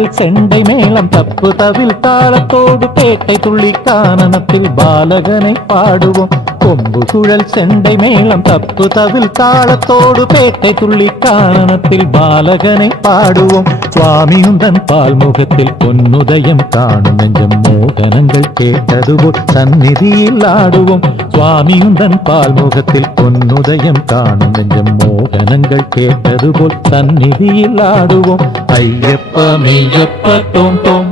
குழல் செண்டை மேளம் தப்பு தவில் தாளத்தோடு பேட்டை துள்ளி கானனத்தில் பாலகனை பாடுவோம். கொம்பு குழல் செண்டை மேளம் தப்பு தவில் தாளத்தோடு பேட்டை துள்ளி கானனத்தில் பாலகனை பாடுவோம். சுவாமியுந்தன் பால்முகத்தில் பொன்னுதயம் காணும் நெஞ்சம் மோகனங்கள் கேட்டதுபோல் சந்நிதியில் ஆடுவோம். சுவாமியுந்தன் பால்முகத்தில் பொன்னுதயம் காணும் நெஞ்சம் மோகனங்கள் கேட்டதுபோல் சந்நிதியில் ஆடுவோம். ஐயப்ப மெய்யப்ப தோம் தோம்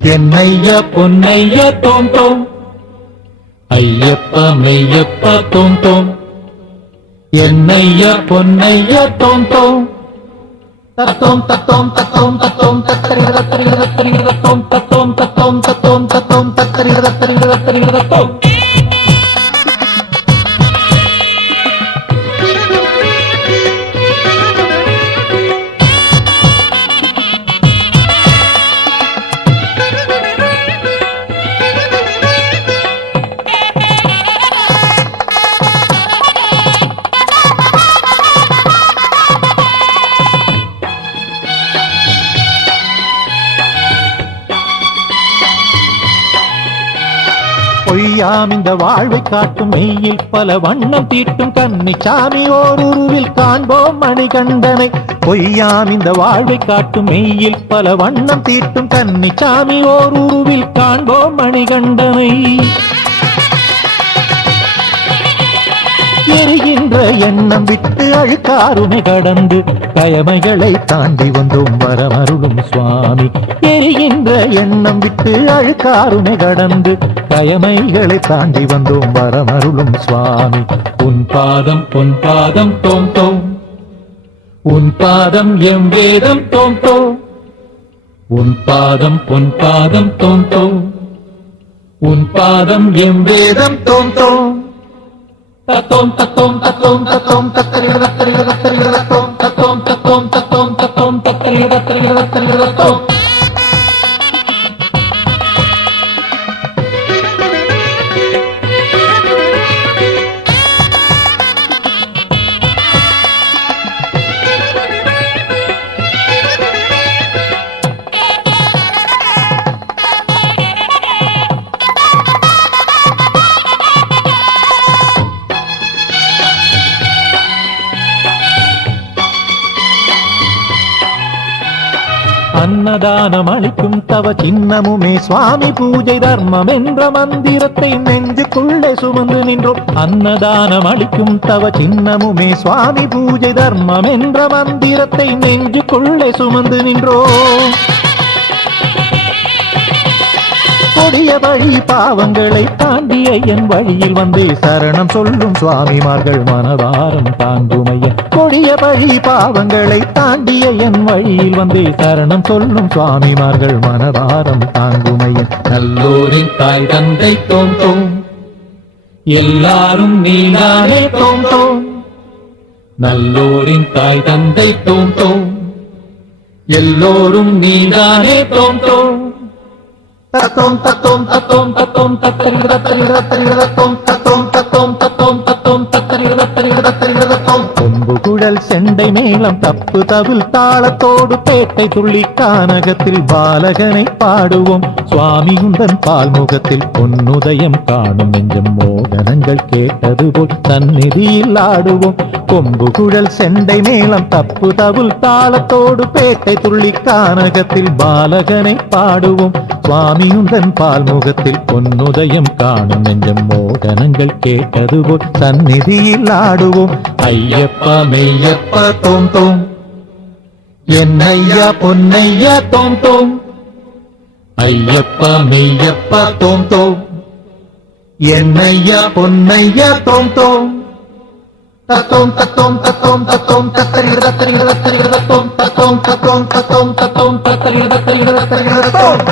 என்னையா பொன்னையா தோம் தோம். ஐயப்ப மெய்யப்ப தோம் தோம் என்னையா பொன்னையா தோம் தோம். தத்தோம் தத்தோம் தத்தோம் தத்தோம் தத்தரிட தத்தரிட தத்தரிட தத்தோம் தத்தோம் தத்தோம் தத்தோம் தத்தோம் தத்தரிட தத்தரிட தத்தரிட தத்தோம். பொய்யாம் இந்த வாழ்வை காட்டும் மெய்யில் பல வண்ணம் தீட்டும் கன்னிச்சாமி ஓருருவில் காண்போம் மணிகண்டனை. பொய்யாம் இந்த வாழ்வை காட்டும் மெய்யில் பல வண்ணம் தீட்டும் கன்னிச்சாமி ஓருருவில் காண்போம் மணிகண்டனை. எரிகின்ற எண்ணம் விட்டு அழுக்காருமை கடந்து கயமைகளை தாண்டி வந்தோம் வரமருளும் சுவாமி. எரிகின்ற எண்ணம் விட்டு அழுக்காருமை கடந்து கயமைகளை தாண்டி வந்தோம் வரமருளும் சுவாமி. உன் பாதம் பொன் பாதம் தோம் தோம் உன் பாதம் எம் வேதம் தோம் தோம். உன் பாதம் பொன் பாதம் தோம் தோம் உன் பாதம் எம் வேதம் தோம் தோம். தத்தோம் தத்தோம் தத்தோம் தத்தோம் தத்தரிட தத்தரிட தத்தரிட தத்தோம் தத்தோம் தத்தோம் தத்தோம் தத்தோம் தத்தரிட தத்தரிட தத்தரிட தத்தோம். அன்னதானம் அளிக்கும் தவ சின்னமுமே சுவாமி பூஜை தர்மம் என்ற மந்திரத்தை நெஞ்சுக்குள்ளே சுமந்து நின்றோம். அன்னதானம் அளிக்கும் தவ சின்னமுமே சுவாமி பூஜை தர்மம் என்ற மந்திரத்தை நெஞ்சுக்குள்ளே சுமந்து நின்றோம். கொடிய வழி பாவங்களை தாண்டிய என் வழியில் வந்தே சரணம் சொல்லும் சுவாமிமார்கள் மனவாரம் தாங்குமையன். கொடிய வழி பாவங்களை தாண்டிய என் வழியில் வந்தே சரணம் சொல்லும் சுவாமிமார்கள் மனவாரம் தாங்குமையன். நல்லோரின் தாய் தந்தை தோம் தோம் எல்லாரும் நீதானே தோம் தோம். நல்லோரின் தாய் தந்தை தோம் தோம் எல்லோரும் நீதானே தோம் தோம். தத்தோம் தத்தோம் தத்தோம் தத்தோம் தத்தரிட தத்தரிட தத்தரிட தத்தோம் தத்தோம் தத்தோம் தத்தோம் தத்தோம் தத்தரிட தத்தரிட தத்தரிட தத்தோம். கொம்பு குழல் செண்டை மேளம் தப்பு தவில் தாளத்தோடு பேட்டை துள்ளி கானகத்தில் பாலகனை பாடுவோம். சுவாமியுந்தன் பால்முகத்தில் பொன்னுதயம் காணும் நெஞ்சம் மோகனங்கள் கேட்டதுபோல் சந்நிதியில் ஆடுவோம். கொம்பு குழல் செண்டை மேளம் தப்பு தவில் தாளத்தோடு பேட்டை துள்ளி கானகத்தில் பாலகனை பாடுவோம். சுவாமியுந்தன் பால்முகத்தில் பொன்னுதயம் காணும் நெஞ்சம் மோகனங்கள் கேட்டதுபோல் சந்நிதியில் ஆடுவோம். ஐயப்ப மெய்யப்ப தோம் தோம் என்னையா பொன்னையா தோம் தோம். ஐயப்ப மெய்யப்ப தோம் தோம் என்னையா பொன்னையா தோம் தோம். தத்தோம் தத்தோம் தத்தோம் தத்தோம் தத்தரிட தத்தரிட தத்தரிட தத்தோம் தத்தோம் தத்தோம் தத்தோம் தத்தோம் தத்தரிட தத்தரிட தத்தரிட தத்தோம்.